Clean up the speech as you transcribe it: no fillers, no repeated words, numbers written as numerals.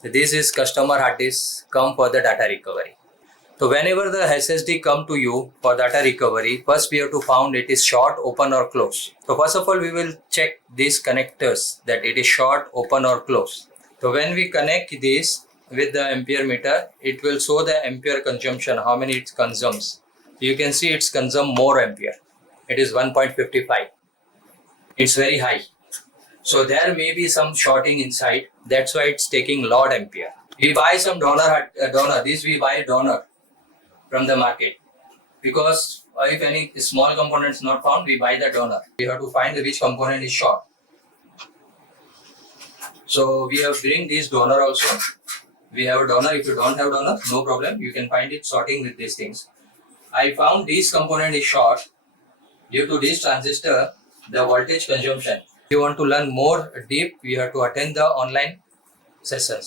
This is customer hard disk come for the data recovery. So whenever the SSD come to you for data recovery, first we have to found it is short, open or closed. So first of all, we will check these connectors that it is short, open or closed. So when we connect this with the ampere meter, it will show the ampere consumption, how many it consumes. You can see it's consume more ampere. It is 1.55. It's very high. So there may be some shorting inside. That's why it's taking lot ampere. We buy some donor. This we buy donor from the market, because if any small component is not found, we buy the donor. We have to find which component is short. So we have bring this donor also. We have a donor. If you don't have donor, no problem. You can find it sorting with these things. I found this component is short. Due to this transistor, the voltage consumption. If you want to learn more deep, you have to attend the online sessions.